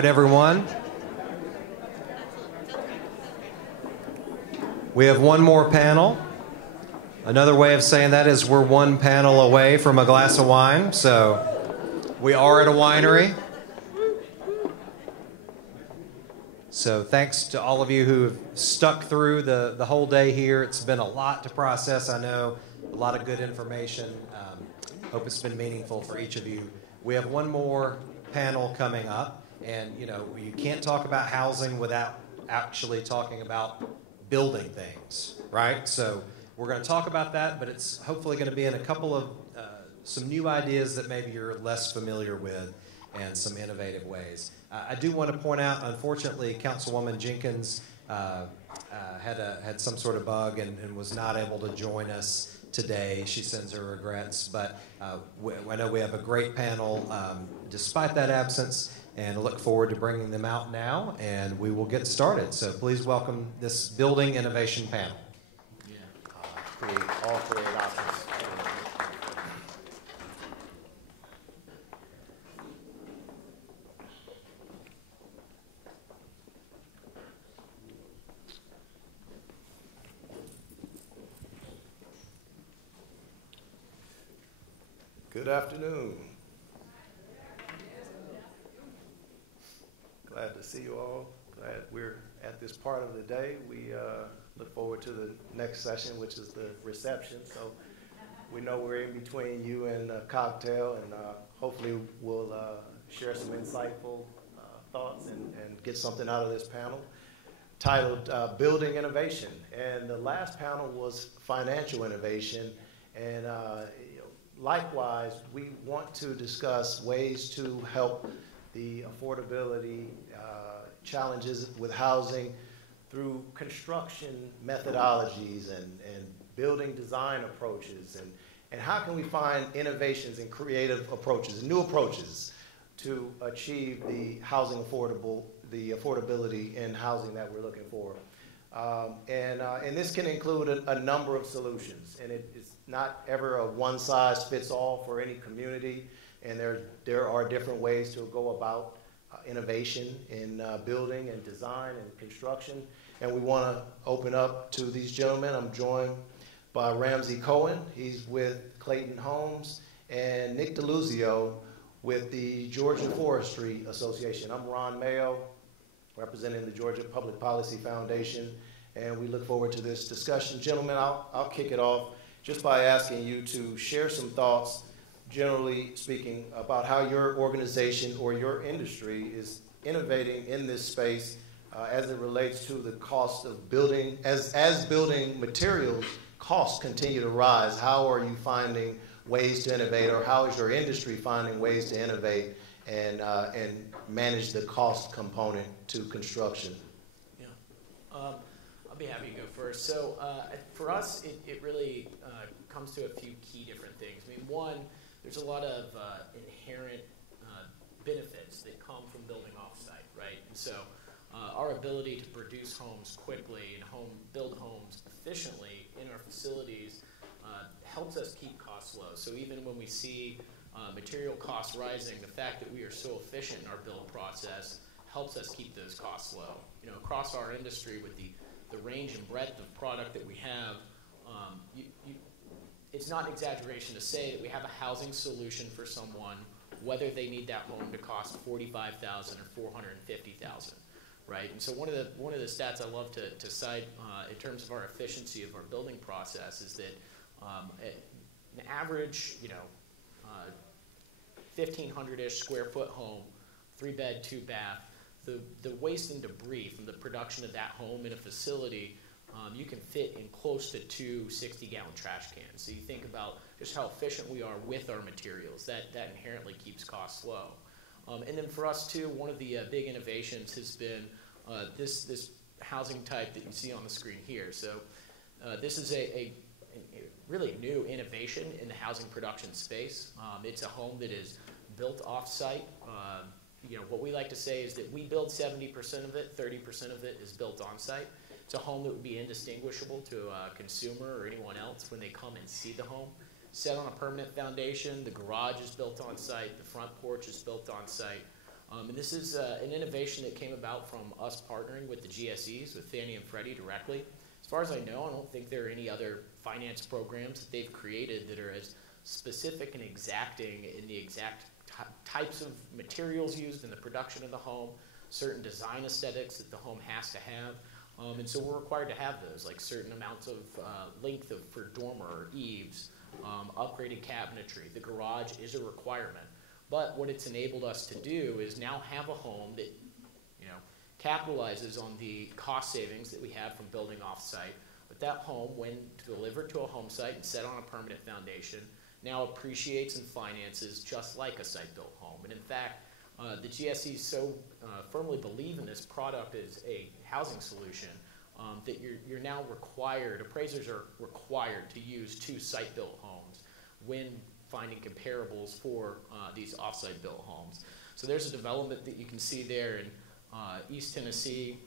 right, everyone. We have one more panel. Another way of saying that is we're one panel away from a glass of wine. So we are at a winery. So thanks to all of you who have stuck through the whole day here. It's been a lot to process, I know, a lot of good information. Hope it's been meaningful for each of you. We have one more panel coming up, and you can't talk about housing without actually talking about building things, right? So we're going to talk about that, but it's hopefully going to be in a couple of some new ideas that maybe you're less familiar with and some innovative ways. I do want to point out, unfortunately, Councilwoman Jenkins had some sort of bug and was not able to join us today. She sends her regrets, but I know we have a great panel despite that absence, and I look forward to bringing them out now, and we will get started. So please welcome this Building Innovation panel. All three options. Good afternoon. Glad to see you all. Glad we're at this part of the day. We look forward to the next session, which is the reception. So we know we're in between you and a cocktail, and hopefully we'll share some insightful thoughts and get something out of this panel titled Building Innovation. And the last panel was Financial Innovation. And likewise, we want to discuss ways to help the affordability challenges with housing through construction methodologies and building design approaches, and how can we find innovations and creative approaches, new approaches to achieve the affordability in housing that we're looking for. And this can include a number of solutions, and it's not ever a one-size-fits-all for any community, and there are different ways to go about innovation in building and design and construction. And we want to open up to these gentlemen. I'm joined by Ramsey Cohen. He's with Clayton Homes, and Nick DiLuzio with the Georgia Forestry Association. I'm Ron Mayo, representing the Georgia Public Policy Foundation, and we look forward to this discussion. Gentlemen, I'll kick it off just by asking you to share some thoughts, generally speaking, about how your organization or your industry is innovating in this space as it relates to the cost of building. As building materials costs continue to rise, how are you finding ways to innovate, or how is your industry finding ways to innovate and manage the cost component to construction? Yeah, I'll be happy to go first. So for us, it really comes to a few key different things. I mean, one, there's a lot of inherent benefits that come from building off-site, right? And so our ability to produce homes quickly and build homes efficiently in our facilities helps us keep costs low. So even when we see material costs rising, the fact that we are so efficient in our build process helps us keep those costs low. Across our industry, with the range and breadth of product that we have, it's not an exaggeration to say that we have a housing solution for someone, whether they need that home to cost $45,000 or $450,000, right? And so one of the stats I love to cite in terms of our efficiency of our building process is that an average, 1,500-ish square foot home, 3-bed, 2-bath, the waste and debris from the production of that home in a facility, you can fit in close to 2 60-gallon trash cans. So you think about just how efficient we are with our materials. That inherently keeps costs low. And then for us too, one of the big innovations has been this housing type that you see on the screen here. So this is a really new innovation in the housing production space. It's a home that is built off-site. What we like to say is that we build 70% of it, 30% of it is built on-site. It's a home that would be indistinguishable to a consumer or anyone else when they come and see the home. Set on a permanent foundation, the garage is built on site, the front porch is built on site. And this is an innovation that came about from us partnering with the GSEs, with Fannie and Freddie directly. As far as I know, I don't think there are any other finance programs that they've created that are as specific and exacting in the exact types of materials used in the production of the home, certain design aesthetics that the home has to have. And so we're required to have those, like certain amounts of length for dormer or eaves, upgraded cabinetry. The garage is a requirement. But what it's enabled us to do is now have a home that, you know, capitalizes on the cost savings that we have from building off-site. But that home, when delivered to a home site and set on a permanent foundation, now appreciates and finances just like a site-built home. And in fact, the GSEs so firmly believe in this product as a housing solution that you're now required, appraisers are required to use 2 site-built homes when finding comparables for these off-site built homes. So there's a development that you can see there in East Tennessee.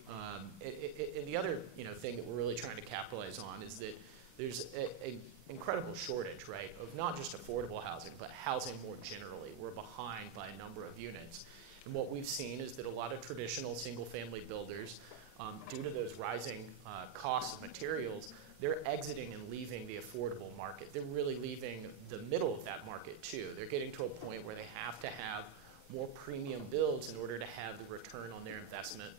And the other thing that we're really trying to capitalize on is that there's an incredible shortage, right, of not just affordable housing, but housing more generally. We're behind by a number of units. And what we've seen is that a lot of traditional single-family builders, due to those rising costs of materials, they're exiting and leaving the affordable market. They're really leaving the middle of that market too. They're getting to a point where they have to have more premium builds in order to have the return on their investment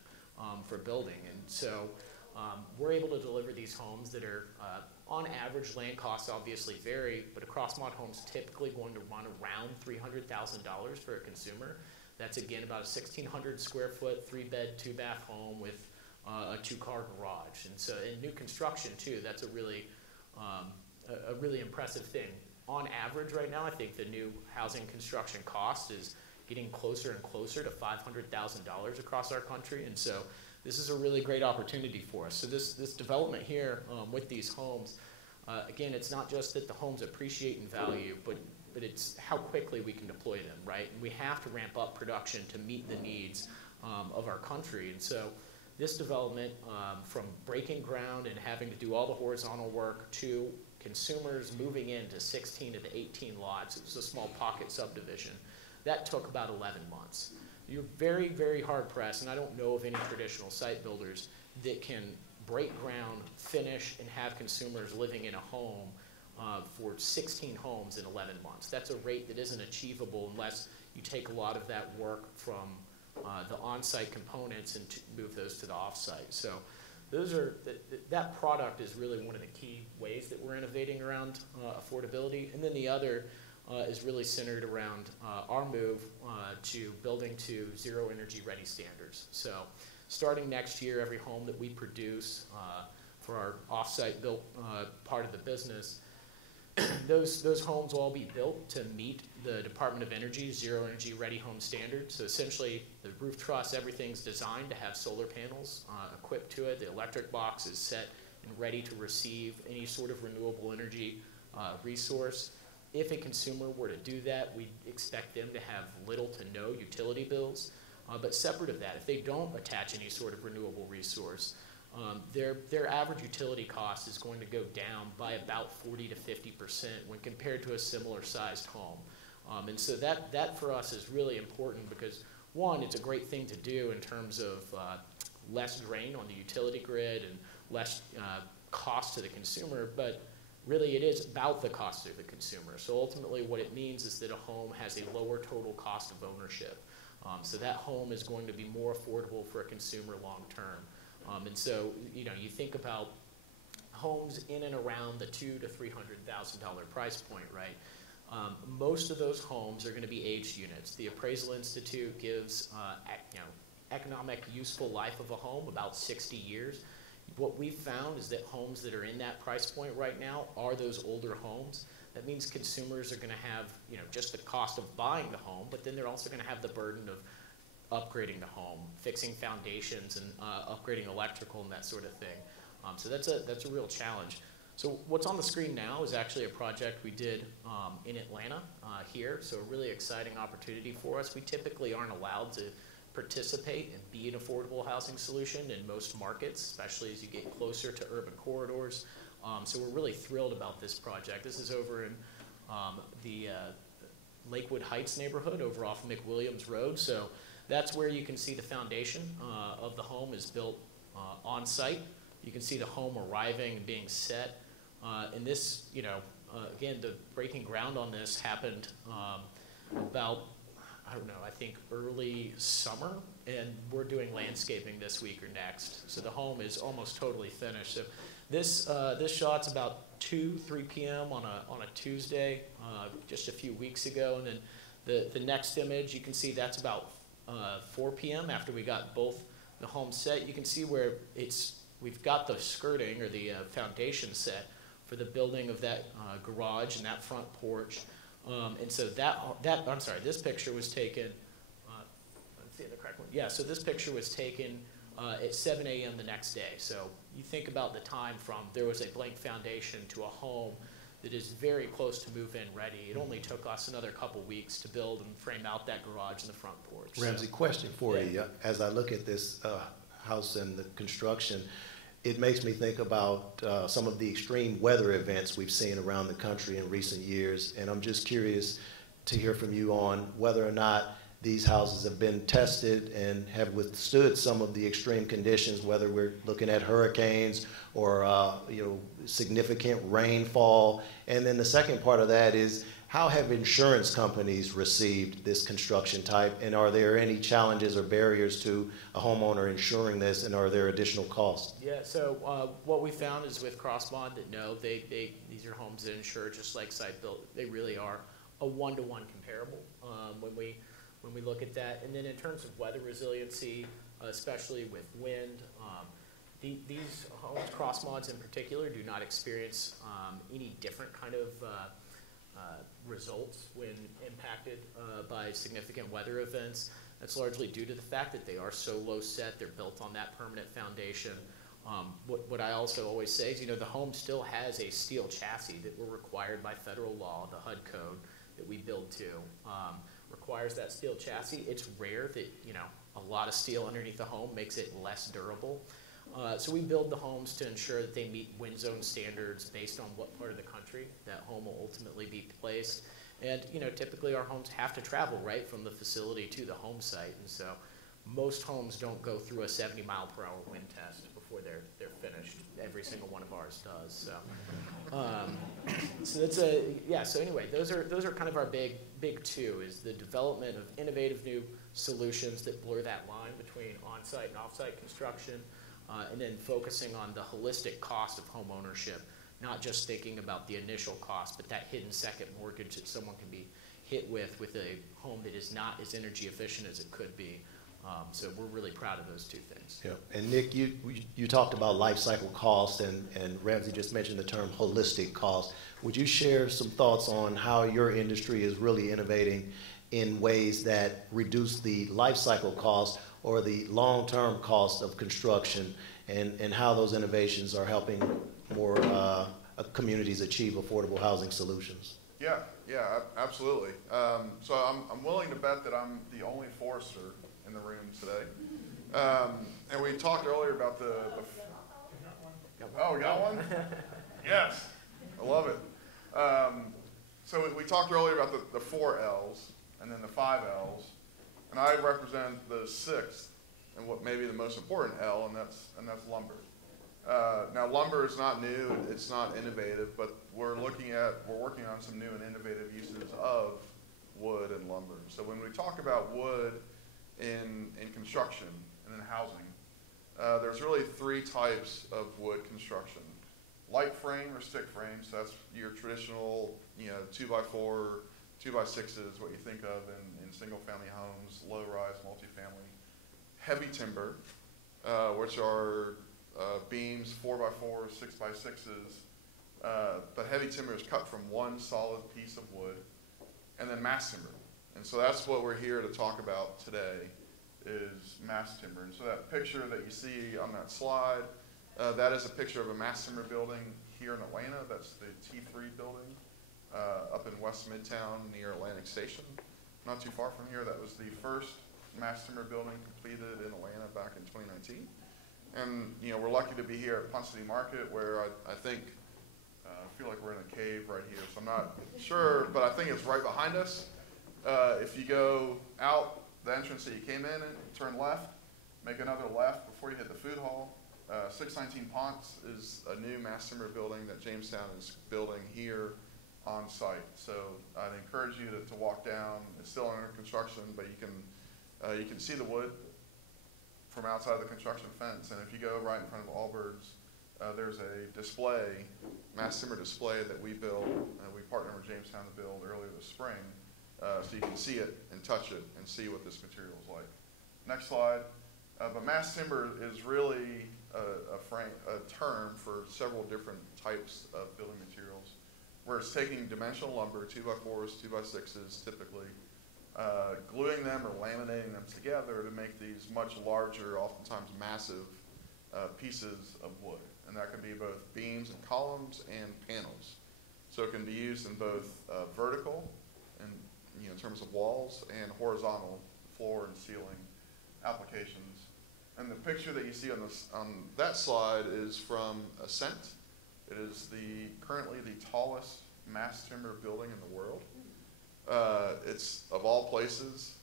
for building. And so we're able to deliver these homes that are, on average, land costs obviously vary, but a cross-mod home's typically going to run around $300,000 for a consumer. That's again about a 1,600 square foot, 3-bed, 2-bath home with a 2-car garage. And so in new construction too, that's a really impressive thing. On average right now, I think the new housing construction cost is getting closer and closer to $500,000 across our country. And so this is a really great opportunity for us. So this development here with these homes, again, it's not just that the homes appreciate in value, but it's how quickly we can deploy them, right? And we have to ramp up production to meet the needs of our country. And so this development, from breaking ground and having to do all the horizontal work to consumers moving into 16 of the 18 lots, it was a small pocket subdivision, that took about 11 months. You're very, very hard pressed, and I don't know of any traditional site builders that can break ground, finish, and have consumers living in a home for 16 homes in 11 months. That's a rate that isn't achievable unless you take a lot of that work from the on-site components and move those to the off-site. So that product is really one of the key ways that we're innovating around affordability. And then the other is really centered around our move to building to zero energy ready standards. So starting next year, every home that we produce for our off-site built part of the business, those homes will all be built to meet the Department of Energy's zero energy ready home standard. So essentially the roof truss, everything's designed to have solar panels equipped to it. The electric box is set and ready to receive any sort of renewable energy resource. If a consumer were to do that, we expect them to have little to no utility bills. But separate of that, if they don't attach any sort of renewable resource, their average utility cost is going to go down by about 40 to 50% when compared to a similar sized home. And so that for us is really important because, one, it's a great thing to do in terms of less drain on the utility grid and less cost to the consumer, but really it is about the cost to the consumer. So ultimately what it means is that a home has a lower total cost of ownership. So that home is going to be more affordable for a consumer long term. And so, you think about homes in and around the $200,000 to $300,000 price point, right? Most of those homes are going to be aged units. The Appraisal Institute gives, economic useful life of a home about 60 years. What we've found is that homes that are in that price point right now are those older homes. That means consumers are going to have, just the cost of buying the home, but then they're also going to have the burden of upgrading the home, fixing foundations, and upgrading electrical and that sort of thing. So that's a real challenge. So what's on the screen now is actually a project we did in Atlanta here. So a really exciting opportunity for us. We typically aren't allowed to participate and be an affordable housing solution in most markets, especially as you get closer to urban corridors. So we're really thrilled about this project. This is over in the Lakewood Heights neighborhood over off McWilliams Road. So that's where you can see the foundation of the home is built on site. You can see the home arriving and being set. And this, again, the breaking ground on this happened about, I don't know, I think early summer, and we're doing landscaping this week or next. So the home is almost totally finished. So this shot's about 2-3 p.m. on a Tuesday, just a few weeks ago, and then the next image you can see that's about 4 p.m. after we got both the homes set. You can see where we've got the skirting or the foundation set for the building of that garage and that front porch. And so I'm sorry, this picture was taken, let's see the correct one. Yeah, so this picture was taken at 7 a.m. the next day. So you think about the time from there was a blank foundation to a home that is very close to move-in ready. It only took us another couple weeks to build and frame out that garage and the front porch. Ramsey, question for you. As I look at this house and the construction, it makes me think about some of the extreme weather events we've seen around the country in recent years, and I'm just curious to hear from you on whether or not these houses have been tested and have withstood some of the extreme conditions, whether we're looking at hurricanes or significant rainfall. And then the second part of that is, how have insurance companies received this construction type, and are there any challenges or barriers to a homeowner insuring this, and are there additional costs? Yeah, so what we found is with Crossbond that no, these are homes that insure just like site built. They really are a one-to-one comparable when we look at that. And then in terms of weather resiliency, especially with wind, these homes, Crossmods in particular, do not experience any different kind of results when impacted by significant weather events. That's largely due to the fact that they are so low set. They're built on that permanent foundation. What I also always say is, the home still has a steel chassis that we're required by federal law, the HUD code that we build to, requires that steel chassis. It's rare that, a lot of steel underneath the home makes it less durable. So we build the homes to ensure that they meet wind zone standards based on what part of the country that home will ultimately be placed. And, typically our homes have to travel right from the facility to the home site. And so most homes don't go through a 70-mile-per-hour wind test before they're finished. Every single one of ours does. So that's so anyway, those are kind of our big two, is the development of innovative new solutions that blur that line between on-site and off-site construction, and then focusing on the holistic cost of home ownership, not just thinking about the initial cost, but that hidden second mortgage that someone can be hit with a home that is not as energy efficient as it could be. So we're really proud of those two things. Yeah. And Nick, you talked about life cycle costs, and Ramsey just mentioned the term holistic cost. Would you share some thoughts on how your industry is really innovating in ways that reduce the life cycle cost or the long-term cost of construction, and how those innovations are helping more communities achieve affordable housing solutions? Yeah, absolutely. So I'm willing to bet that I'm the only forester in the room today. And we talked earlier about oh, we got one? Yes, I love it. So we talked earlier about the 4 L's and then the 5 L's, and I represent the 6th and what may be the most important L, and that's lumber. Now, lumber is not new, it's not innovative, but we're working on some new and innovative uses of wood and lumber. So when we talk about wood in construction and in housing, there's really 3 types of wood construction. Light frame or stick frame, so that's your traditional 2x4, 2x6s, what you think of in single-family homes, low-rise, multifamily. Heavy timber, which are beams, 4x4s, 6x6s. But heavy timber is cut from one solid piece of wood, and then mass timber. And so that's what we're here to talk about today, is mass timber. And so that picture that you see on that slide, that is a picture of a mass timber building here in Atlanta. That's the T3 building up in West Midtown near Atlantic Station. Not too far from here. That was the first mass timber building completed in Atlanta back in 2019. And we're lucky to be here at Ponce City Market, where I think, I feel like we're in a cave right here, so I'm not sure, but I think it's right behind us. If you go out the entrance that you came in and turn left, make another left before you hit the food hall. 619 Ponce is a new mass timber building that Jamestown is building here on site. So I'd encourage you to walk down. It's still under construction, but you can see the wood from outside the construction fence. And if you go right in front of Allbirds, there's a display, mass timber display that we built, we partnered with Jamestown to build earlier this spring, so you can see it and touch it and see what this material is like. Next slide. But mass timber is really a term for several different types of building materials, where it's taking dimensional lumber, 2x4s, 2x6s typically, gluing them or laminating them together to make these much larger, oftentimes massive pieces of wood. And that can be both beams and columns and panels. So it can be used in both vertical, and in terms of walls, and horizontal floor and ceiling applications. And the picture that you see on that slide is from Ascent. It is currently the tallest mass timber building in the world. It's, of all places,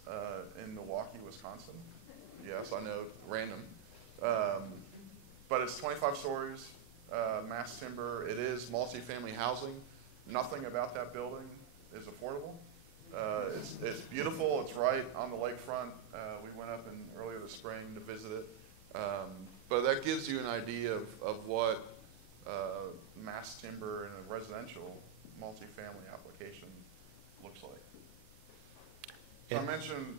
in Milwaukee, Wisconsin. Yes, I know, random. But it's 25 stories, mass timber. It is multifamily housing. Nothing about that building is affordable. It's beautiful. It's right on the lakefront. We went up earlier this spring to visit it. But that gives you an idea of what mass timber in a residential multifamily application looks like. So I mentioned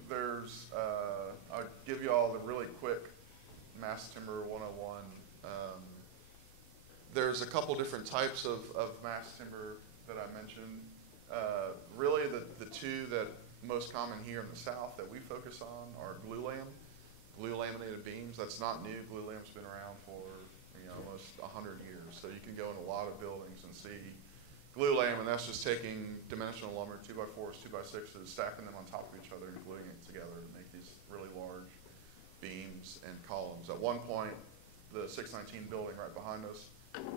I'll give you all the really quick mass timber 101. There's a couple different types of mass timber that I mentioned. Really the two that most common here in the South that we focus on are glue laminated beams. That's not new. Glue lam's been around for almost 100 years. So you can go in a lot of buildings and see glue lam, and that's just taking dimensional lumber, 2x4s, 2x6s, stacking them on top of each other and gluing it together to make these really large beams and columns. At one point, the 619 building right behind us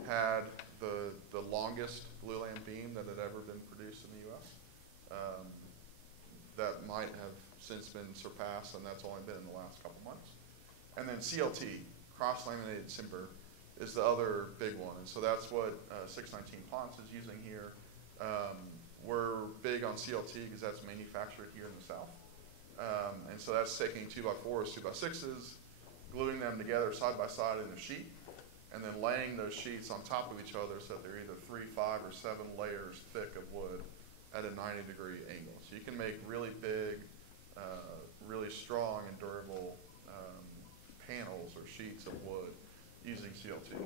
had the longest glue lam beam that had ever been produced in the U.S. That might have since been surpassed, and that's only been in the last couple months. And then CLT, cross-laminated timber, is the other big one. And so that's what 619 Ponce is using here. We're big on CLT because that's manufactured here in the South. And so that's taking 2x4s, 2x6s, gluing them together side by side in a sheet, and then laying those sheets on top of each other so that they're either 3, 5, or 7 layers thick of wood at a 90-degree angle. So you can make really big, really strong and durable panels or sheets of wood using CLT.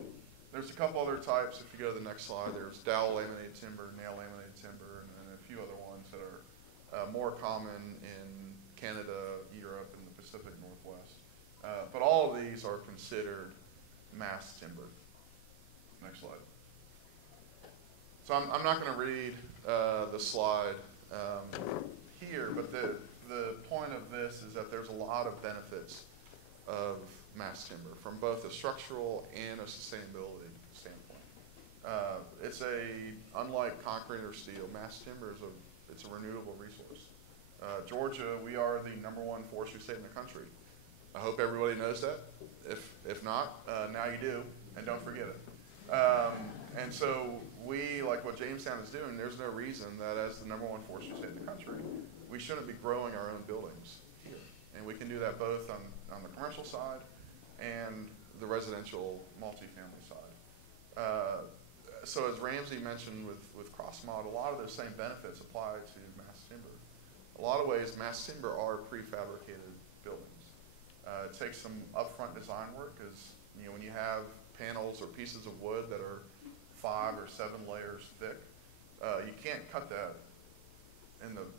There's a couple other types. If you go to the next slide, there's dowel laminated timber, nail laminated timber, and then a few other ones that are more common in Canada, Europe, and the Pacific Northwest. But all of these are considered mass timber. Next slide. So I'm not going to read the slide here, but the point of this is that there's a lot of benefits of mass timber from both a structural and a sustainability standpoint. Unlike concrete or steel, mass timber it's a renewable resource. Georgia, we are the #1 forestry state in the country. I hope everybody knows that. If not, now you do, and don't forget it. And so we, like what Jamestown is doing, there's no reason that as the #1 forestry state in the country, we shouldn't be growing our own buildings here. And we can do that both on the commercial side and the residential multifamily side. So as Ramsey mentioned with cross-mod, a lot of those same benefits apply to mass timber. A lot of ways, mass timber are prefabricated buildings. It takes some upfront design work because when you have panels or pieces of wood that are 5 or 7 layers thick, you can't cut that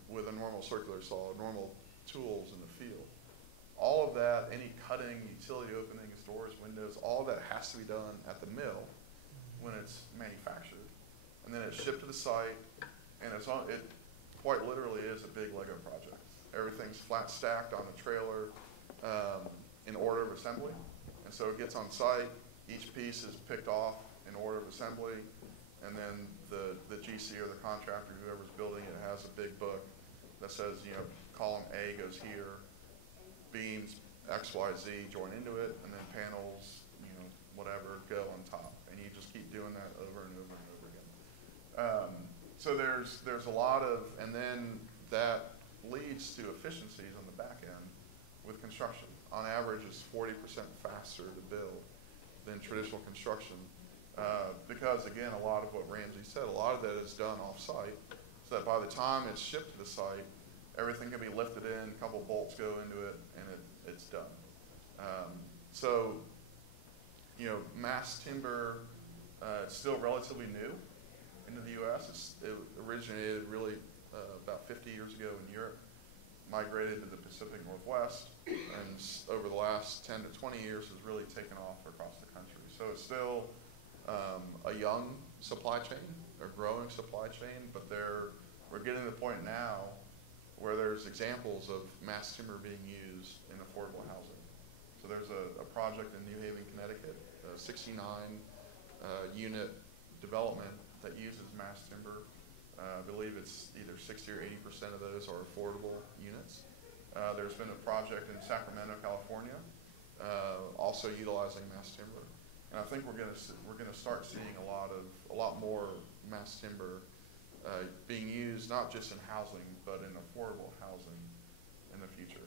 with a normal circular saw, normal tools in the field. All of that, any cutting, utility openings, doors, windows, all of that has to be done at the mill when it's manufactured. And then it's shipped to the site, and it quite literally is a big Lego project. Everything's flat stacked on a trailer in order of assembly. And so it gets on site, each piece is picked off in order of assembly, and then the GC or the contractor, whoever's building it, has a big book that says, column A goes here, beams X, Y, Z join into it, and then panels, whatever, go on top. And you just keep doing that over and over and over again. So there's a lot of, and then that leads to efficiencies on the back end with construction. On average, it's 40% faster to build than traditional construction. Because again, a lot of what Ramsey said, a lot of that is done off-site, so that by the time it's shipped to the site, everything can be lifted in, a couple bolts go into it, and it's done. So, mass timber, it's still relatively new into the U.S. It originated really about 50 years ago in Europe, migrated to the Pacific Northwest, and over the last 10 to 20 years has really taken off across the country. So it's still a young supply chain, a growing supply chain, but we're getting to the point now where there's examples of mass timber being used in affordable housing. So there's a project in New Haven, Connecticut, a 69 unit development that uses mass timber. I believe it's either 60 or 80% of those are affordable units. There's been a project in Sacramento, California, also utilizing mass timber. And I think we're going to start seeing a lot more mass timber being used not just in housing but in affordable housing in the future.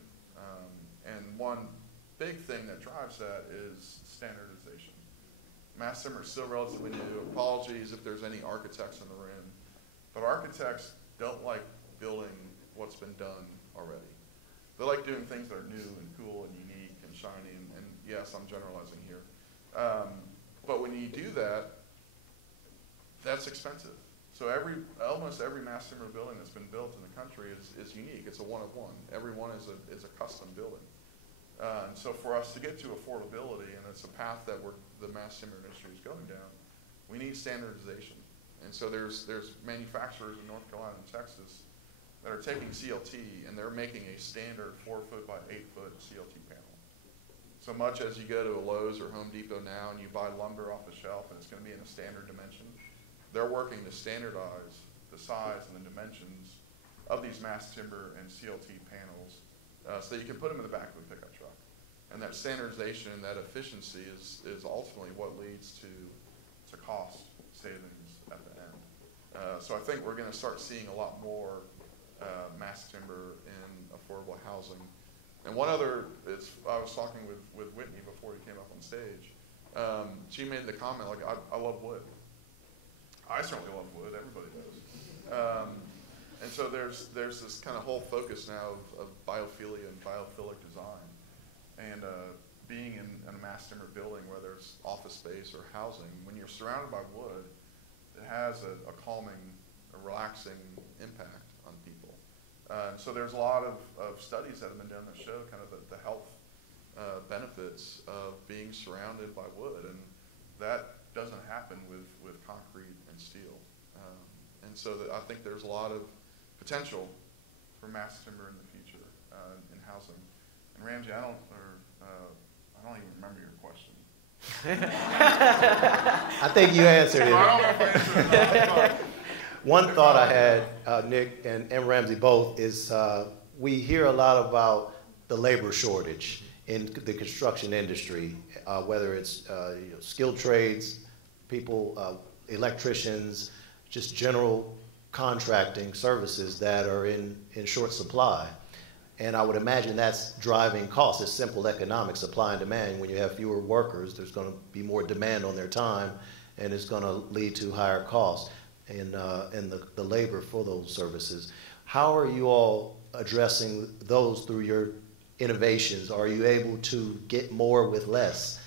And one big thing that drives that is standardization. Mass timber is still relatively new. Apologies if there's any architects in the room, but architects don't like building what's been done already. They like doing things that are new and cool and unique and shiny, and yes, I'm generalizing here. But when you do that, that's expensive. So almost every mass timber building that's been built in the country is unique. It's a one of one. Every one is a custom building. And so for us to get to affordability, and it's a path that the mass timber industry is going down, we need standardization. And so there's manufacturers in North Carolina and Texas that are taking CLT and they're making a standard 4-foot by 8-foot CLT panel. So much as you go to a Lowe's or Home Depot now and you buy lumber off the shelf and it's going to be in a standard dimension, they're working to standardize the size and the dimensions of these mass timber and CLT panels so that you can put them in the back of a pickup truck. And that standardization and that efficiency is ultimately what leads to cost savings at the end. So I think we're going to start seeing a lot more mass timber in affordable housing. And one other, I was talking with Whitney before he came up on stage. She made the comment, like, I love wood. I certainly love wood, everybody does. And so there's this kind of whole focus now of biophilia and biophilic design. And being in a mass timber building, whether it's office space or housing, when you're surrounded by wood, it has a calming, a relaxing impact on people. So there's a lot of studies that have been done that show kind of the health benefits of being surrounded by wood, and that doesn't happen with concrete and steel. And so I think there's a lot of potential for mass timber in the future in housing. And Ramsey, I don't even remember your question. I think you answered it. I don't know if I answered it. One thought I had, Nick and Ramsey both, is we hear a lot about the labor shortage in the construction industry, whether it's skilled trades, people, electricians, just general contracting services that are in short supply. And I would imagine that's driving costs. It's simple economics, supply and demand. When you have fewer workers, there's going to be more demand on their time, and it's going to lead to higher costs in the labor for those services. How are you all addressing those through your innovations? Are you able to get more with less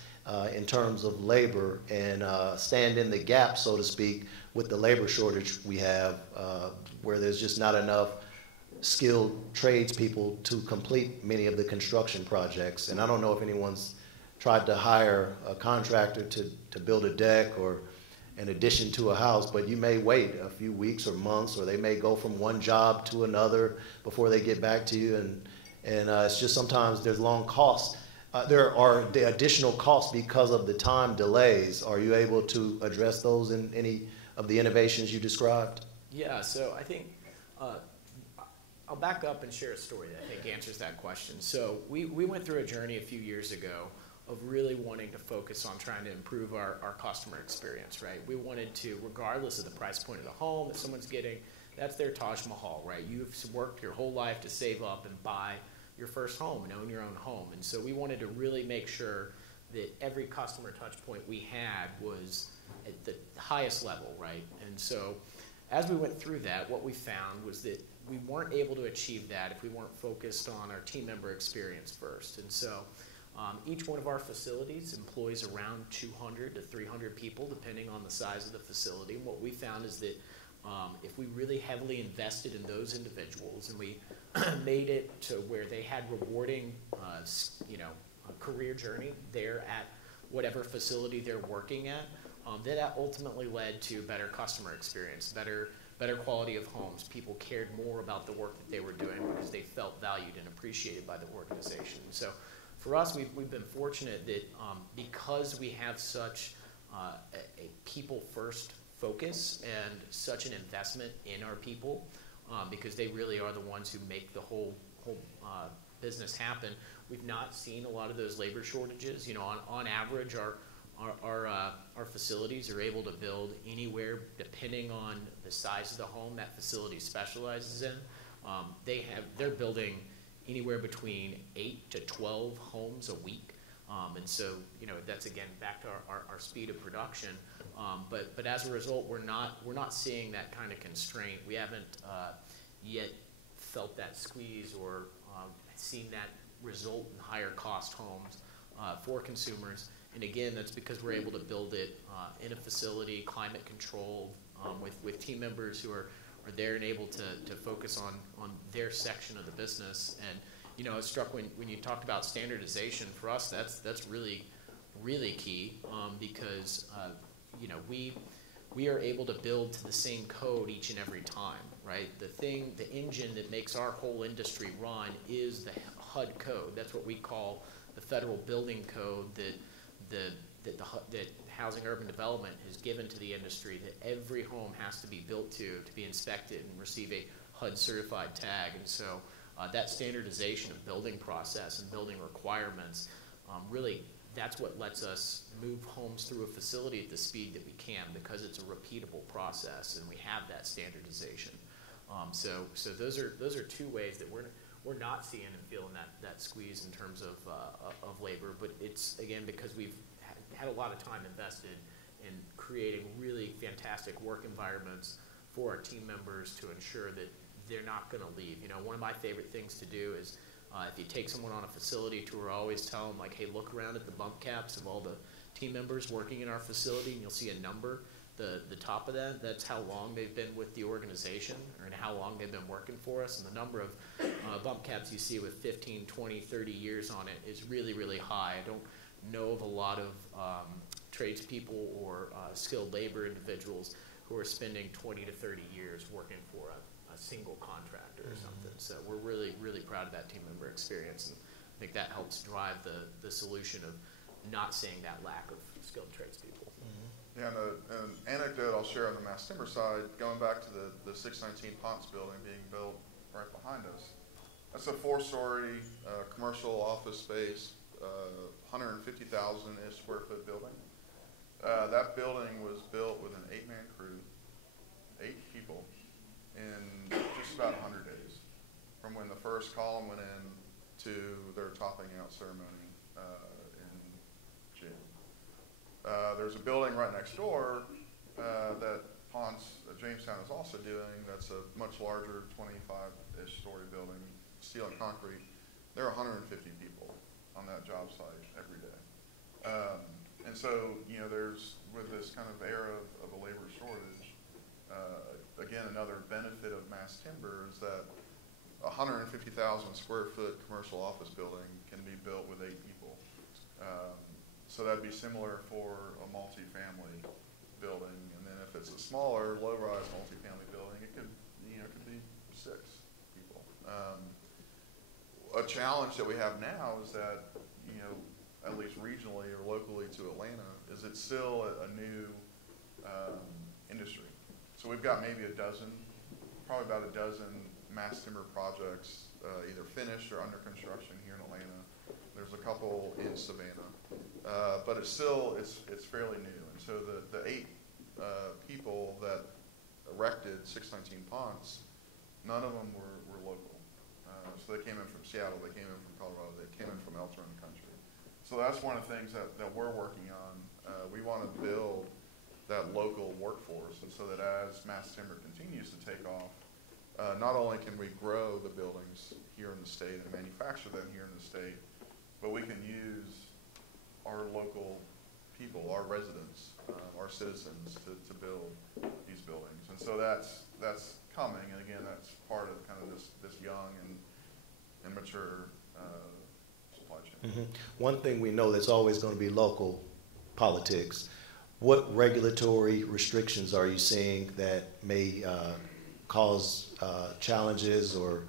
in terms of labor and stand in the gap, so to speak, with the labor shortage we have, where there's just not enough skilled tradespeople to complete many of the construction projects? And I don't know if anyone's tried to hire a contractor to build a deck or an addition to a house, but you may wait a few weeks or months, or they may go from one job to another before they get back to you, and it's just sometimes there's long costs. There are the additional costs because of the time delays. Are you able to address those in any of the innovations you described? Yeah, so I think I'll back up and share a story that I think answers that question. So we went through a journey a few years ago of really wanting to focus on trying to improve our customer experience, right? We wanted to, regardless of the price point of the home that someone's getting, that's their Taj Mahal, right? You've worked your whole life to save up and buy your first home and own your own home. And so we wanted to really make sure that every customer touch point we had was at the highest level, right? And so as we went through that, what we found was that we weren't able to achieve that if we weren't focused on our team member experience first. And so each one of our facilities employs around 200 to 300 people, depending on the size of the facility. And what we found is that if we really heavily invested in those individuals and we made it to where they had rewarding, a career journey there at whatever facility they're working at, that ultimately led to better customer experience, better quality of homes. People cared more about the work that they were doing because they felt valued and appreciated by the organization. So for us, we've been fortunate that because we have such a people-first focus and such an investment in our people, because they really are the ones who make the whole business happen, we've not seen a lot of those labor shortages. You know, on average, our facilities are able to build anywhere, depending on the size of the home that facility specializes in. They're building anywhere between 8 to 12 homes a week. And so, you know, that's again back to our speed of production. But as a result, we're not seeing that kind of constraint. We haven't yet felt that squeeze or seen that result in higher cost homes for consumers. And again, that's because we're able to build it in a facility, climate controlled, with team members who are there and able to focus on their section of the business. And you know, I was struck when you talked about standardization. For us, that's really, really key, because you know, we are able to build to the same code each and every time, right? The engine that makes our whole industry run is the HUD code. That's what we call the federal building code that Housing Urban Development has given to the industry, that every home has to be built to be inspected and receive a HUD certified tag. And so that standardization of building process and building requirements, really that's what lets us move homes through a facility at the speed that we can, because it's a repeatable process and we have that standardization. So those are two ways that we're not seeing and feeling that squeeze in terms of labor, but it's again because we've had a lot of time invested in creating really fantastic work environments for our team members to ensure that they're not going to leave. You know, one of my favorite things to do is if you take someone on a facility tour, I always tell them, like, hey, look around at the bump caps of all the team members working in our facility, and you'll see a number. The top of that's how long they've been with the organization, or how long they've been working for us. And the number of bump caps you see with 15, 20, 30 years on it is really, really high. I don't know of a lot of tradespeople or skilled labor individuals who are spending 20 to 30 years working for a single contractor or something. So we're really, really proud of that team member experience, and I think that helps drive the solution of not seeing that lack of skilled tradespeople. Yeah, and an anecdote I'll share on the mass timber side, going back to the 619 Ponce building being built right behind us. That's a 4-story commercial office space, 150,000-ish square foot building. That building was built with an 8-man crew, 8 people, in just about 100 days, from when the first column went in to their topping out ceremony in June. There's a building right next door that Ponce, Jamestown is also doing. That's a much larger 25-ish story building, steel and concrete. There are 150 people on that job site every day. And so, you know, there's, with this kind of era of a labor shortage, again, another benefit of mass timber is that a 150,000 square foot commercial office building can be built with 8 people. So that'd be similar for a multifamily building, and then if it's a smaller, low-rise multifamily building, it could be 6 people. A challenge that we have now is that, you know, at least regionally or locally to Atlanta, is it's still a new industry. So we've got maybe probably about a dozen mass timber projects, either finished or under construction here in Atlanta. There's a couple in Savannah, but it's fairly new. And so the 8 people that erected 619 Ponce, none of them were local. So they came in from Seattle, they came in from Colorado, they came in from elsewhere in the country. So that's one of the things that we're working on. We want to build that local workforce, and so that as mass timber continues to take off, not only can we grow the buildings here in the state and manufacture them here in the state, but we can use our local people, our residents, our citizens to build these buildings. And so that's coming, and again, that's part of kind of this young and mature supply chain. Mm-hmm. One thing we know that's always going to be local politics. What regulatory restrictions are you seeing that may cause challenges or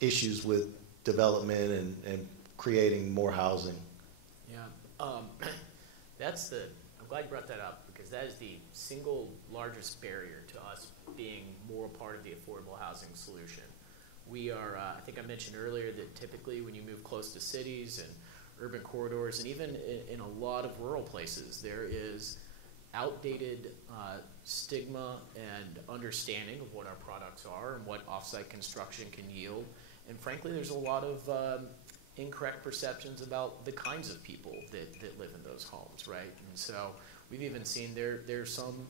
issues with development and creating more housing? Yeah, I'm glad you brought that up, because that is the single largest barrier to us being more a part of the affordable housing solution. We are, I think I mentioned earlier that typically when you move close to cities and urban corridors, and even in a lot of rural places, there is outdated stigma and understanding of what our products are and what offsite construction can yield. And frankly, there's a lot of incorrect perceptions about the kinds of people that live in those homes, right? And so we've even seen there's some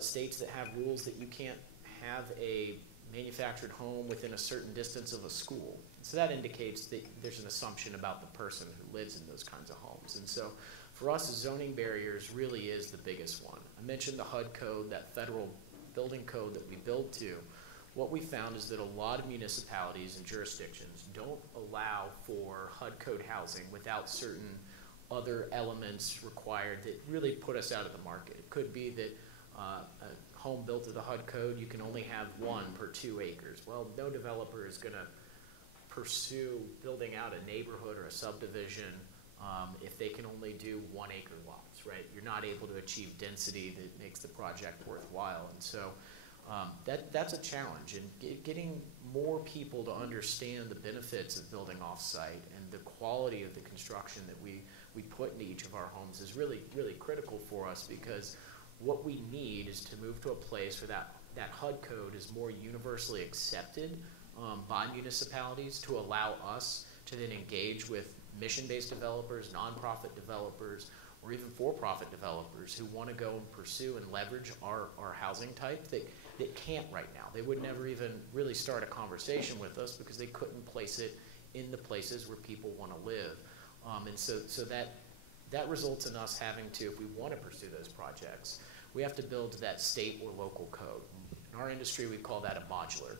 states that have rules that you can't have a manufactured home within a certain distance of a school. So that indicates that there's an assumption about the person who lives in those kinds of homes. And so for us, zoning barriers really is the biggest one. I mentioned the HUD code, that federal building code that we build to. What we found is that a lot of municipalities and jurisdictions don't allow for HUD code housing without certain other elements required that really put us out of the market. It could be that a home built to the HUD code, you can only have 1 per 2 acres. Well, no developer is going to pursue building out a neighborhood or a subdivision if they can only do 1 acre lots, right? You're not able to achieve density that makes the project worthwhile. And so that's a challenge. And getting more people to understand the benefits of building off-site and the quality of the construction that we put into each of our homes is really, really critical for us, because what we need is to move to a place where that HUD code is more universally accepted by municipalities, to allow us to then engage with mission-based developers, nonprofit developers, or even for-profit developers who want to go and pursue and leverage our housing type that can't right now. They would never even really start a conversation with us because they couldn't place it in the places where people want to live. And so that results in us having to, if we want to pursue those projects, we have to build that state or local code. In our industry, we call that a modular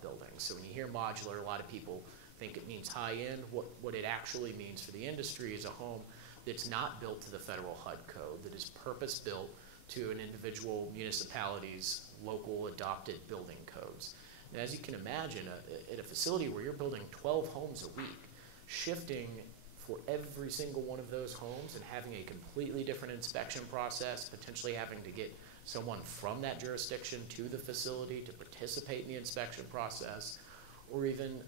building. So when you hear modular, a lot of people think it means high-end. What it actually means for the industry is a home that's not built to the federal HUD code, that is purpose-built to an individual municipality's local adopted building codes. And as you can imagine, at a facility where you're building 12 homes a week, shifting for every single one of those homes and having a completely different inspection process, potentially having to get someone from that jurisdiction to the facility to participate in the inspection process, or even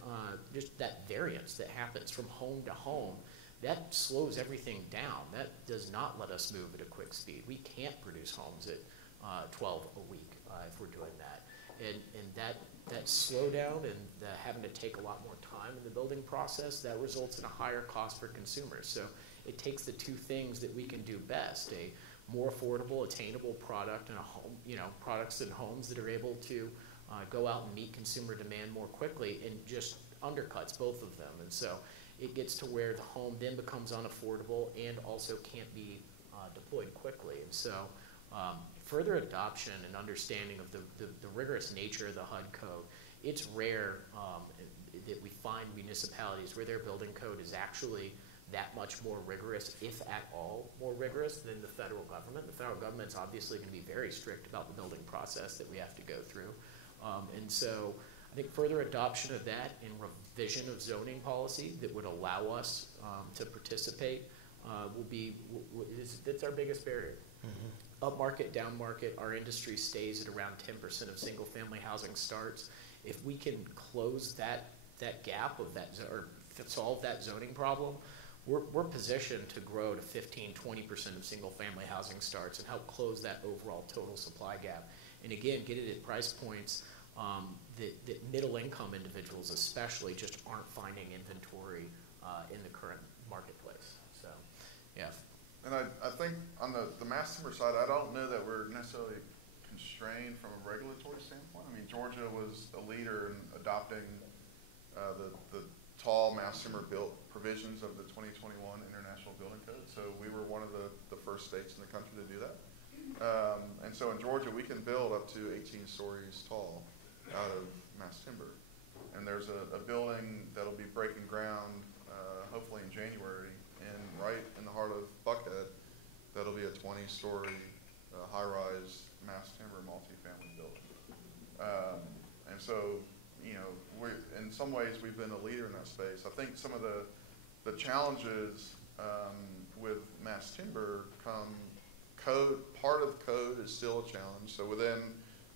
just that variance that happens from home to home, that slows everything down. That does not let us move at a quick speed. We can't produce homes at 12 a week if we're doing that. And that slowdown and having to take a lot more time in the building process, that results in a higher cost for consumers. So it takes the two things that we can do best: a more affordable, attainable product and a home, products and homes that are able to go out and meet consumer demand more quickly, and just undercuts both of them. And so it gets to where the home then becomes unaffordable and also can't be deployed quickly. And so further adoption and understanding of the rigorous nature of the HUD code, it's rare that we find municipalities where their building code is actually that much more rigorous, if at all more rigorous, than the federal government. The federal government's obviously going to be very strict about the building process that we have to go through. And so I think further adoption of that and revision of zoning policy that would allow us to participate that's our biggest barrier. Mm-hmm. Up market, down market, our industry stays at around 10% of single family housing starts. If we can close that gap of that, or solve that zoning problem, we're positioned to grow to 15-20% of single-family housing starts and help close that overall total supply gap. And again, get it at price points that middle-income individuals especially just aren't finding inventory in the current marketplace. So, yeah. And I think on the mass timber side, I don't know that we're necessarily constrained from a regulatory standpoint. I mean, Georgia was a leader in adopting the tall mass timber built provisions of the 2021 International Building Code. So we were one of the first states in the country to do that. And so in Georgia, we can build up to 18 stories tall out of mass timber. And there's a building that'll be breaking ground hopefully in January, and right in the heart of Buckhead, that'll be a 20-story high-rise mass timber multifamily building. And so, you know, in some ways we've been a leader in that space. I think some of the challenges with mass timber come code. Part of code is still a challenge. So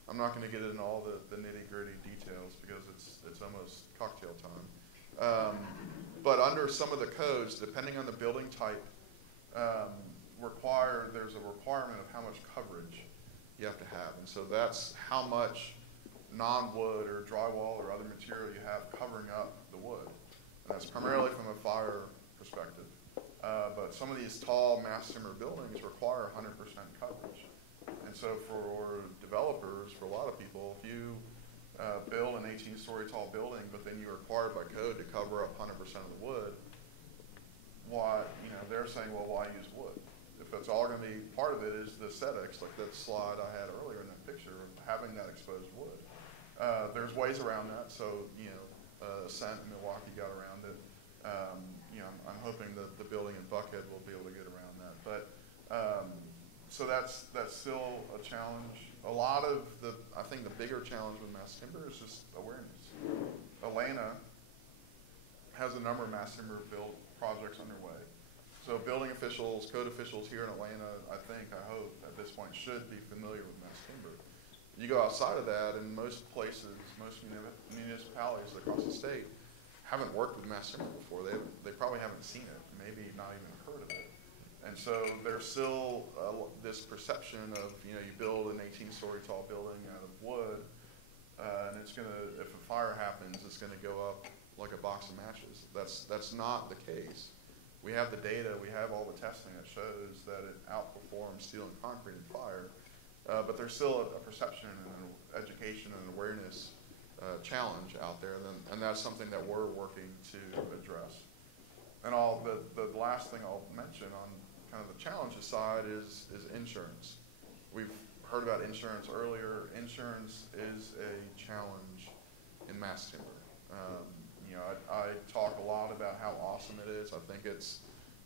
I'm not going to get into all the nitty-gritty details because it's almost cocktail time. But under some of the codes, depending on the building type, there's a requirement of how much coverage you have to have. And so that's how much non-wood or drywall or other material you have covering up the wood. And that's primarily from a fire perspective. But some of these tall mass timber buildings require 100% coverage. And so for developers, for a lot of people, if you build an 18-story tall building, but then you're required by code to cover up 100% of the wood, they're saying, well, why use wood? If that's all going to be, part of it is the aesthetics, like that slide I had earlier in that picture of having that exposed wood. There's ways around that. So, Ascent in Milwaukee got around it. I'm hoping that the building in Buckhead will be able to get around that. But so that's still a challenge. A lot of I think the bigger challenge with mass timber is just awareness. Atlanta has a number of mass timber build projects underway. So building officials, code officials here in Atlanta, I hope at this point should be familiar with mass timber. You go outside of that, and most places, most municipalities across the state haven't worked with mass timber before. They probably haven't seen it, maybe not even heard of it. And so there's still this perception of, you build an 18-story tall building out of wood, and it's gonna, if a fire happens, it's gonna go up like a box of matches. That's not the case. We have the data, we have all the testing that shows that it outperforms steel and concrete in fire, but there's still a perception and an education and awareness challenge out there, and that's something that we're working to address. And the last thing I'll mention on kind of the challenges side is insurance. We've heard about insurance earlier. Insurance is a challenge in mass timber. I talk a lot about how awesome it is. I think it's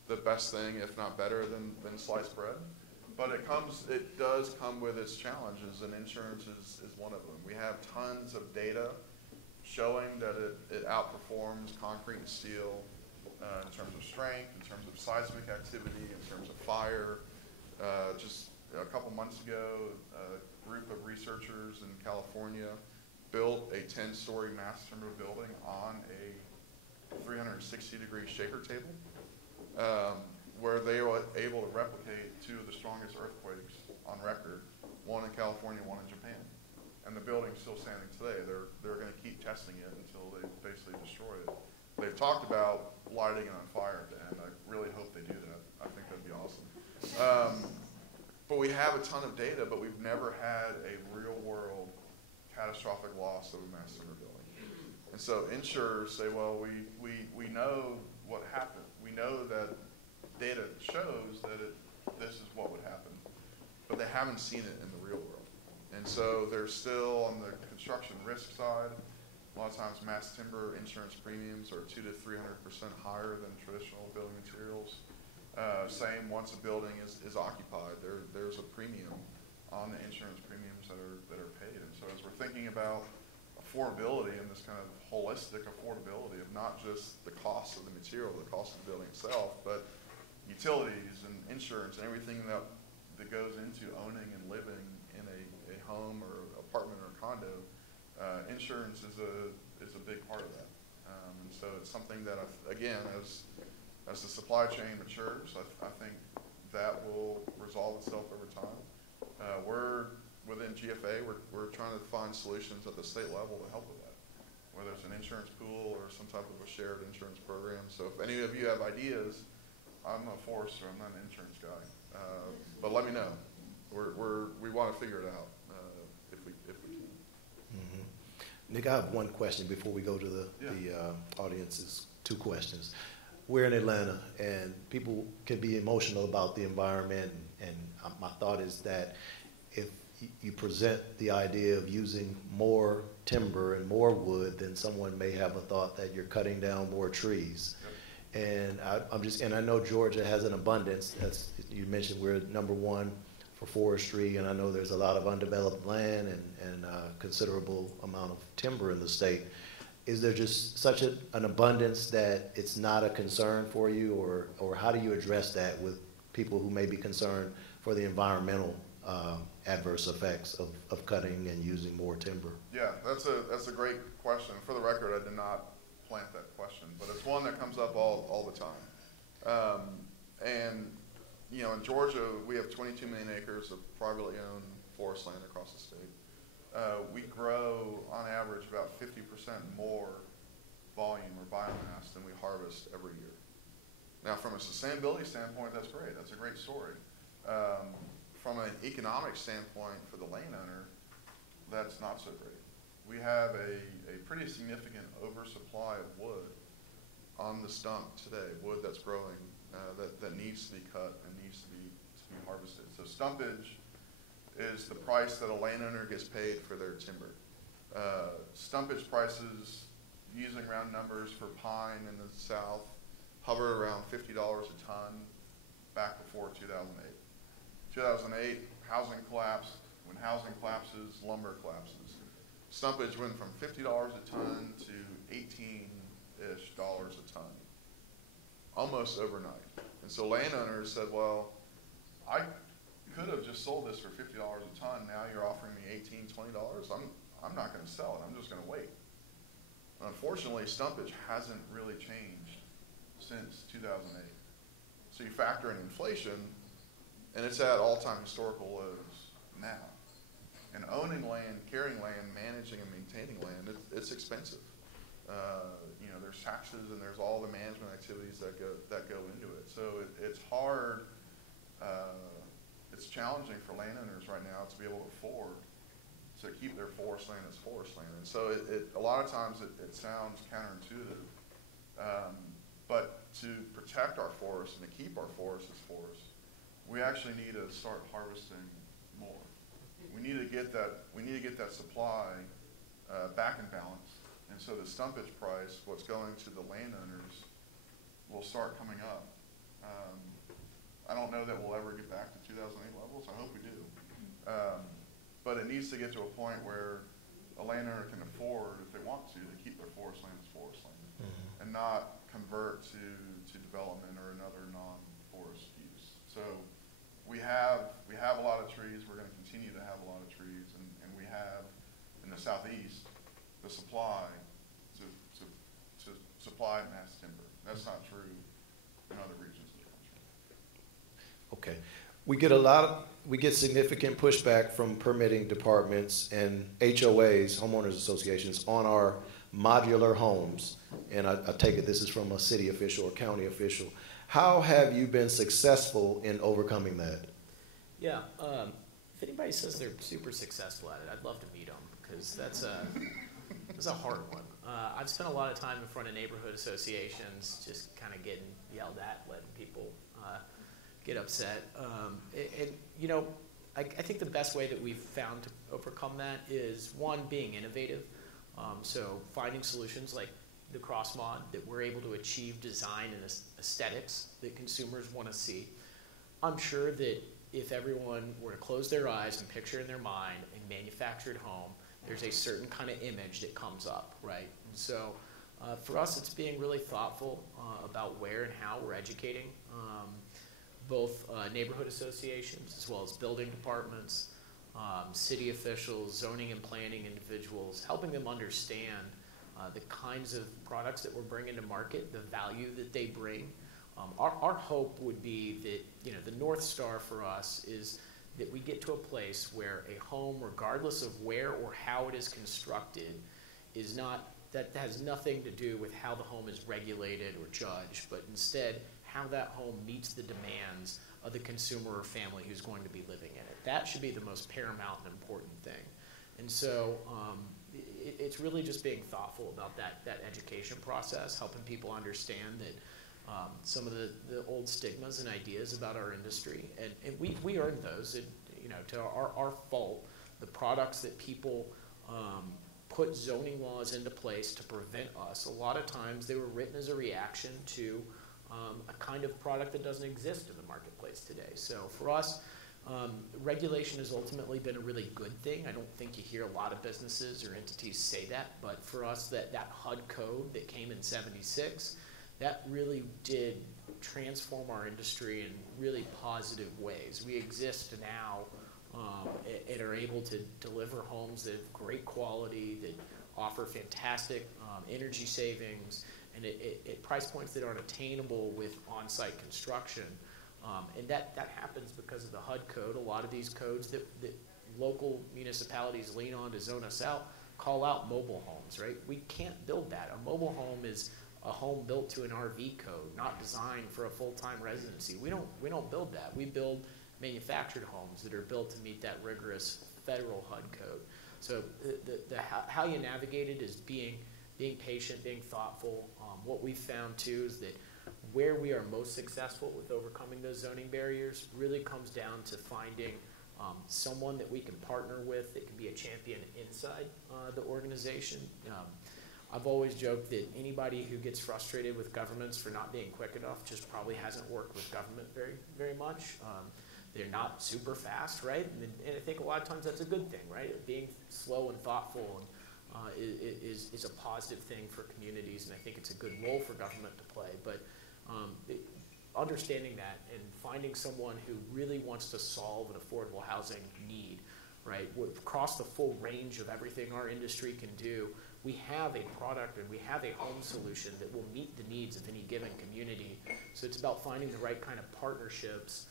the best thing, if not better, than sliced bread. But it does come with its challenges, and insurance is one of them. We have tons of data showing that it outperforms concrete and steel in terms of strength, in terms of seismic activity, in terms of fire. Just a couple months ago, a group of researchers in California built a 10-story mass timber building on a 360-degree shaker table, where they were able to replicate two of the strongest earthquakes on record, one in California, one in Japan. And the building's still standing today. They're going to keep testing it until they basically destroy it. They've talked about lighting it on fire at the end. I really hope they do that. I think that'd be awesome. But we have a ton of data, but we've never had a real-world catastrophic loss of a mass timber building. And so insurers say, well, we know what happened. We know that data shows that this is what would happen, but they haven't seen it in the real world. And so there's still, on the construction risk side, a lot of times mass timber insurance premiums are 200 to 300% higher than traditional building materials. Same once a building is occupied, there's a premium on the insurance premiums that are paid. And so as we're thinking about affordability and this kind of holistic affordability of not just the cost of the material, the cost of the building itself, but utilities and insurance and everything that goes into owning and living in a home or apartment or condo, Insurance is a big part of that. And so it's something that, again, as the supply chain matures, I think that will resolve itself over time. We're within GFA, we're trying to find solutions at the state level to help with that, whether it's an insurance pool or some type of a shared insurance program. So if any of you have ideas, I'm a forester, I'm not an insurance guy, but let me know. We want to figure it out if we can. Mm-hmm. Nick, I have one question before we go to the audience's two questions. We're in Atlanta, and people can be emotional about the environment, and my thought is that if you present the idea of using more timber and more wood, then someone may have a thought that you're cutting down more trees. Yep. And I know Georgia has an abundance. As you mentioned, we're #1 for forestry, and I know there's a lot of undeveloped land and considerable amount of timber in the state. Is there just such an abundance that it's not a concern for you, or how do you address that with people who may be concerned for the environmental adverse effects of cutting and using more timber? Yeah, that's a great question. For the record, I did not plant that question, but it's one that comes up all the time. And you know, in Georgia, we have 22 million acres of privately owned forest land across the state. We grow, on average, about 50% more volume or biomass than we harvest every year. Now, from a sustainability standpoint, that's great. That's a great story. From an economic standpoint for the landowner, that's not so great. We have a pretty significant oversupply of wood on the stump today, wood that's growing, that needs to be cut and needs to be harvested. So stumpage is the price that a landowner gets paid for their timber. Stumpage prices, using round numbers for pine in the south, hovered around $50 a ton back before 2008. 2008, housing collapsed. When housing collapses, lumber collapses. Stumpage went from $50 a ton to $18-ish a ton, almost overnight. And so landowners said, well, I could have just sold this for $50 a ton. Now you're offering me $18, $20. I'm not going to sell it. I'm just going to wait. Unfortunately, stumpage hasn't really changed since 2008. So you factor in inflation, and it's at all-time historical lows now. And owning land, carrying land, managing and maintaining land, it's expensive. You know, there's taxes and there's all the management activities that go into it. So it's hard. It's challenging for landowners right now to be able to afford to keep their forest land as forest land. And so a lot of times it sounds counterintuitive. But to protect our forests and to keep our forests as forests, we actually need to start harvesting more. We need to get that supply back in balance. And so the stumpage price, what's going to the landowners, will start coming up. I don't know that we'll ever get back to 2008 levels. I hope we do. But it needs to get to a point where a landowner can afford, if they want to keep their forest land as forest land, and not convert to development or another non-forest use. So we have a lot of trees. We're going to continue to have a lot of trees, and we have in the southeast the supply to supply mass timber. That's not true in other regions of the country. Okay, we get significant pushback from permitting departments and HOAs, homeowners associations, on our modular homes, and I take it this is from a city official or county official. How have you been successful in overcoming that? Yeah, if anybody says they're super successful at it, I'd love to meet them, because that's a hard one. I've spent a lot of time in front of neighborhood associations, just kind of getting yelled at, letting people get upset. And you know, I think the best way that we've found to overcome that is, one, being innovative. So finding solutions like the cross mod, that we're able to achieve design and aesthetics that consumers want to see. I'm sure that if everyone were to close their eyes and picture in their mind a manufactured home, there's a certain kind of image that comes up, right? And so for us, it's being really thoughtful about where and how we're educating both neighborhood associations as well as building departments, city officials, zoning and planning individuals, helping them understand the kinds of products that we're bringing to market, the value that they bring. Our hope would be that, the North Star for us is that we get to a place where a home, regardless of where or how it is constructed, is not, that has nothing to do with how the home is regulated or judged, but instead how that home meets the demands of the consumer or family who's going to be living in it. That should be the most paramount and important thing. And so it's really just being thoughtful about that education process, helping people understand that some of the old stigmas and ideas about our industry, and we earned those, to our fault. The products that people put zoning laws into place to prevent us, a lot of times they were written as a reaction to a kind of product that doesn't exist in the marketplace today. So for us, regulation has ultimately been a really good thing. I don't think you hear a lot of businesses or entities say that, but for us, that HUD code that came in '76, that really did transform our industry in really positive ways. We exist now and are able to deliver homes that have great quality, that offer fantastic energy savings, and at price points that aren't attainable with on-site construction. And that happens because of the HUD code. A lot of these codes that local municipalities lean on to zone us out call out mobile homes, right? We can't build that. A mobile home is a home built to an RV code, not designed for a full-time residency. We don't build that. We build manufactured homes that are built to meet that rigorous federal HUD code. So how you navigate it is being patient, being thoughtful. What we've found too is that where we are most successful with overcoming those zoning barriers really comes down to finding someone that we can partner with that can be a champion inside the organization. I've always joked that anybody who gets frustrated with governments for not being quick enough just probably hasn't worked with government very, very much. They're not super fast, right? And I think a lot of times that's a good thing, right? Being slow and thoughtful is a positive thing for communities, and I think it's a good role for government to play. But understanding that and finding someone who really wants to solve an affordable housing need, right? Across the full range of everything our industry can do, we have a product and we have a home solution that will meet the needs of any given community. So it's about finding the right kind of partnerships,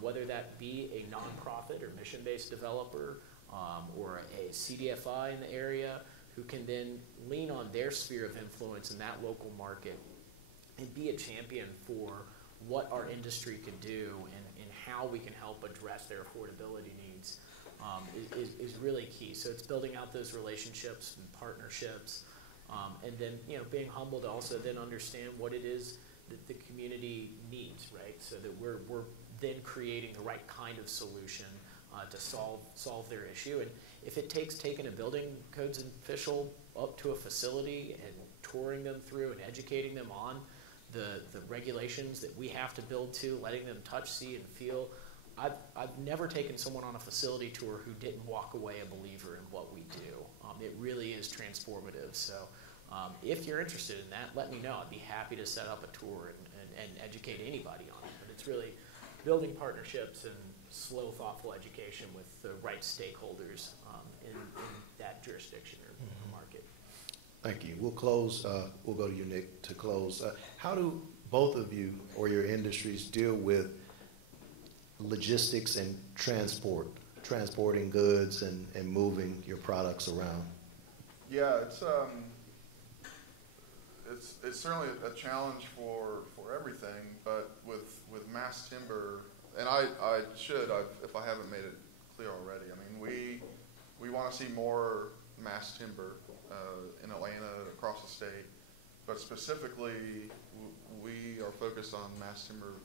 whether that be a nonprofit or mission-based developer or a CDFI in the area who can then lean on their sphere of influence in that local market and be a champion for what our industry can do and how we can help address their affordability needs is really key. So it's building out those relationships and partnerships, and then being humble to also then understand what it is that the community needs, right? So that we're then creating the right kind of solution to solve their issue. And if it takes taking a building codes official up to a facility and touring them through and educating them on the regulations that we have to build to, letting them touch, see, and feel. I've never taken someone on a facility tour who didn't walk away a believer in what we do. It really is transformative. So if you're interested in that, let me know. I'd be happy to set up a tour and educate anybody on it. But it's really building partnerships and slow, thoughtful education with the right stakeholders in that jurisdiction or market. Thank you. We'll close. We'll go to you, Nick, to close. How do both of you or your industries deal with logistics and transporting goods and moving your products around? Yeah, it's certainly a challenge for everything, but with mass timber, and if I haven't made it clear already, I mean, we want to see more mass timber in Atlanta, across the state, but specifically we are focused on mass timber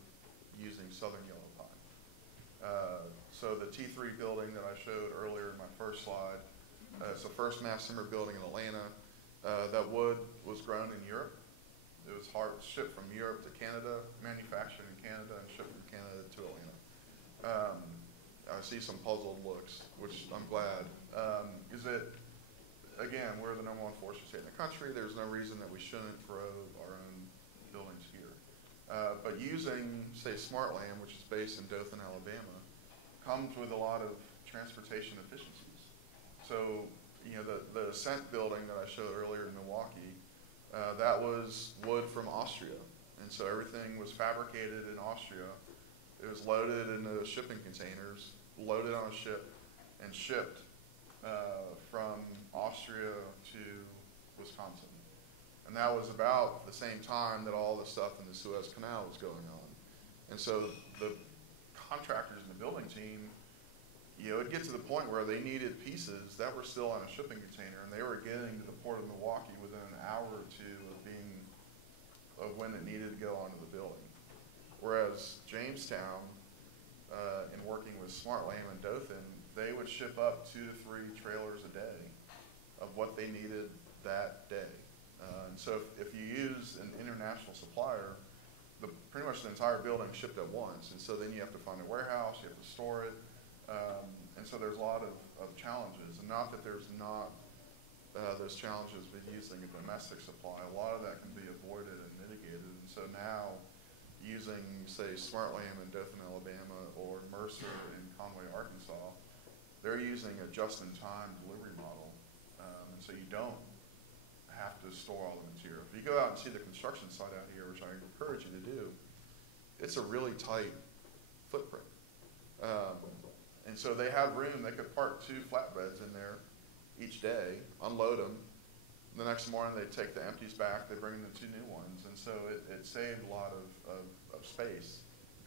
using southern yellow pine. So the T3 building that I showed earlier in my first slide, it's the first mass timber building in Atlanta. That wood was grown in Europe. It was shipped from Europe to Canada, manufactured in Canada, and shipped from Canada to Atlanta. I see some puzzled looks, which I'm glad. Is that, again, we're the #1 forestry state in the country. There's no reason that we shouldn't grow our own buildings here. But using, say, Smartland, which is based in Dothan, Alabama, comes with a lot of transportation efficiencies. So, you know, the Ascent building that I showed earlier in Milwaukee, that was wood from Austria. And so everything was fabricated in Austria. It was loaded into shipping containers, loaded on a ship, and shipped from Austria to Wisconsin. And that was about the same time that all the stuff in the Suez Canal was going on. And so the contractors and the building team, you know, it'd get to the point where they needed pieces that were still on a shipping container, and they were getting to the port of Milwaukee within an hour or two of when it needed to go onto the building. Whereas Jamestown, in working with Smart Lamb and Dothan, they would ship up 2 to 3 trailers a day of what they needed that day. And so if you use an international supplier, pretty much the entire building shipped at once. And so then you have to find a warehouse, you have to store it. And so there's a lot of challenges. And not that there's not those challenges with using a domestic supply. A lot of that can be avoided and mitigated. And so now using, say, Smart Lamb in Dothan, Alabama, or Mercer in Conway, Arkansas, they're using a just-in-time delivery model. And so you don't have to store all the material. If you go out and see the construction site out here, which I encourage you to do, it's a really tight footprint. And so they have room. They could park 2 flatbeds in there each day, unload them. The next morning they take the empties back, they bring in the 2 new ones. And so it saved a lot of space,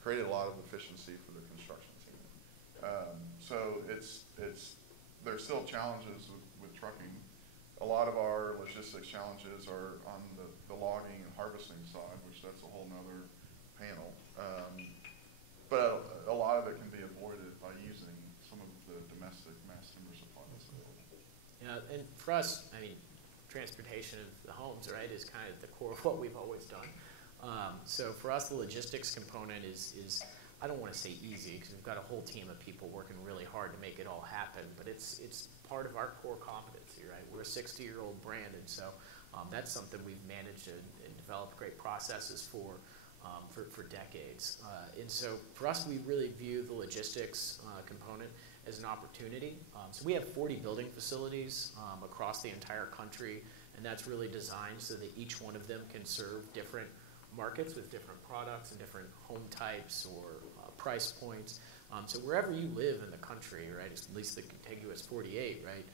created a lot of efficiency for the construction team. So there's still challenges with trucking. A lot of our logistics challenges are on the logging and harvesting side, which that's a whole nother panel. But a lot of it can be avoided by using some of the domestic mass timber supplies available. Yeah, and for us, I mean, transportation of the homes, right, is kind of the core of what we've always done. So for us, the logistics component is I don't want to say easy, because we've got a whole team of people working really hard to make it all happen, but it's part of our core competency, right? We're a 60-year-old brand, and so that's something we've managed and developed great processes for decades. And so for us, we really view the logistics component as an opportunity. So we have 40 building facilities across the entire country, and that's really designed so that each one of them can serve different markets with different products and different home types or price points. So wherever you live in the country, right, at least the contiguous 48, right,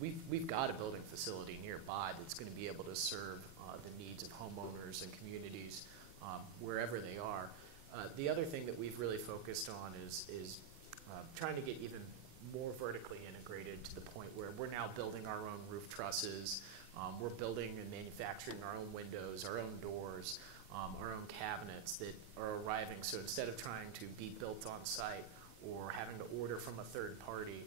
we've got a building facility nearby that's going to be able to serve the needs of homeowners and communities wherever they are. The other thing that we've really focused on is trying to get even more vertically integrated to the point where we're now building our own roof trusses. We're building and manufacturing our own windows, our own doors, our own cabinets that are arriving. So instead of trying to be built on site or having to order from a third party,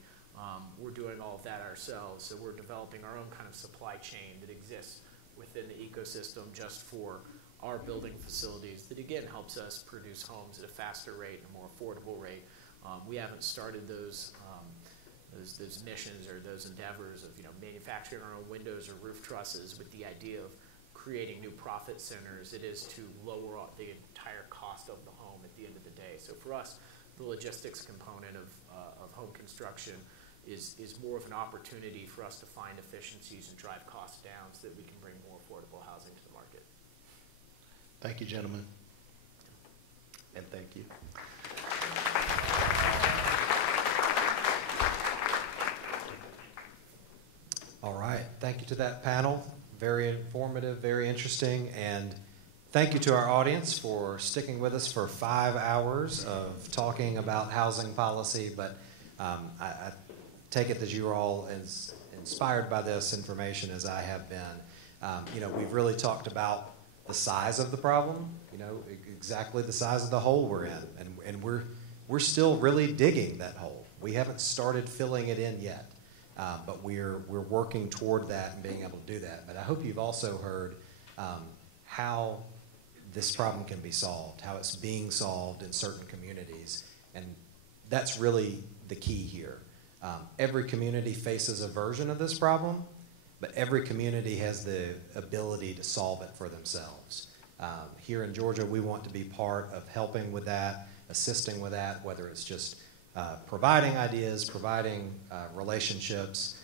we're doing all of that ourselves. So we're developing our own kind of supply chain that exists within the ecosystem just for our building facilities that, again, helps us produce homes at a faster rate and a more affordable rate. We haven't started those missions or those endeavors of manufacturing our own windows or roof trusses with the idea of creating new profit centers. It is to lower the entire cost of the home at the end of the day. So for us, the logistics component of home construction is more of an opportunity for us to find efficiencies and drive costs down so that we can bring more affordable housing to the market. Thank you, gentlemen. And thank you. All right. Thank you to that panel. Very informative, very interesting, and thank you to our audience for sticking with us for 5 hours of talking about housing policy. But I take it that you are all as inspired by this information as I have been. We've really talked about the size of the problem, exactly the size of the hole we're in, and we're still really digging that hole. We haven't started filling it in yet. But we're working toward that and being able to do that. But I hope you've also heard how this problem can be solved, how it's being solved in certain communities. And that's really the key here. Every community faces a version of this problem, but every community has the ability to solve it for themselves. Here in Georgia, we want to be part of helping with that, assisting with that, whether it's just providing ideas, providing relationships,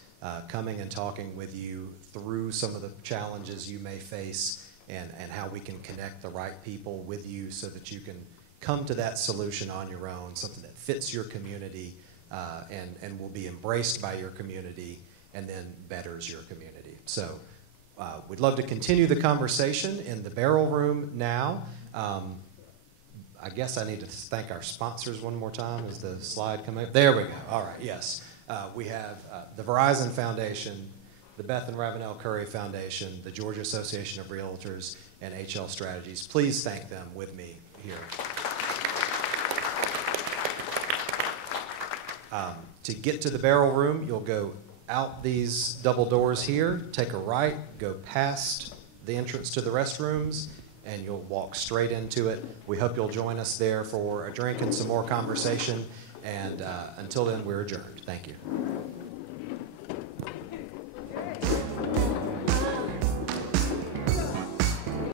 coming and talking with you through some of the challenges you may face, and how we can connect the right people with you so that you can come to that solution on your own, something that fits your community and will be embraced by your community and then betters your community. So we'd love to continue the conversation in the barrel room now. I guess I need to thank our sponsors one more time. Is the slide coming up? There we go. All right, yes. We have the Verizon Foundation, the Beth and Ravenel Curry Foundation, the Georgia Association of Realtors, and HL Strategies. Please thank them with me here. To get to the barrel room, you'll go out these double doors here, take a right, go past the entrance to the restrooms, and you'll walk straight into it. We hope you'll join us there for a drink and some more conversation. And until then, we're adjourned. Thank you.